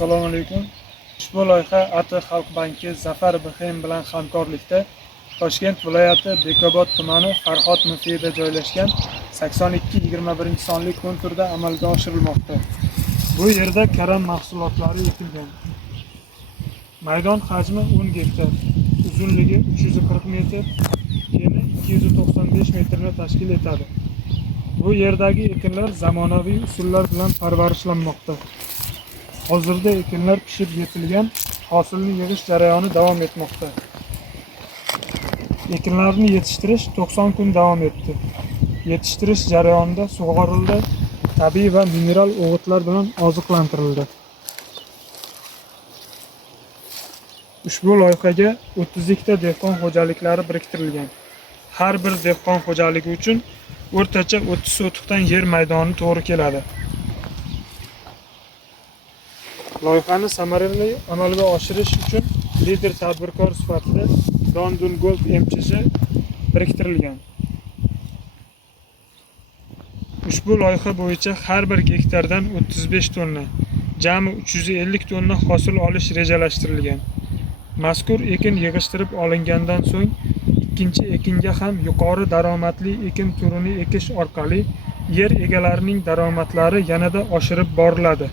Assalomu alaykum. Ushbu loyiha AT Xalq banki Zafar BXM bilan hamkorlikda Toshkent viloyati Bekobod tumani Farhod mufeyida joylashgan 82-21 sonli konturda amalga oshirilmoqda. Bu yerda karam mahsulotlari ekilgan. Maydon hajmi 10 gektar, uzunligi 340 metr, eni 295 metrni tashkil etadi. Bu yerdagi ekinlar zamonaviy usullar bilan parvarishlanmoqda. Hozirda ekinlar pishib yetilgan, hosilni yig'ish jarayoni davom etmoqda. Ekinlarni yetishtirish 90 kun davom etdi. Yetishtirish jarayonida sug'orildi, tabiiy va mineral o'g'itlar bilan oziqlantirildi. Ushbu loyihaga 32 ta dehqon xo'jaliklari biriktirilgan. Har bir dehqon xo'jaligi uchun o'rtacha 30 sotixdan yer maydoni to'g'ri keladi. Loyihani samarali amalga oshirish uchun lider tadbirkor sifatida London Gold MCH biriktirilgan. Ushbu loyiha bo'yicha har bir gektardan 35 tonna, jami 350 tonna hosil olish rejalashtirilgan. Mazkur ekin yig'ishtirib olingandan so'ng ikkinchi ekinga ham yuqori daromadli ekin turini ekish orqali yer egalarining daromadlari yanada oshirib boriladi.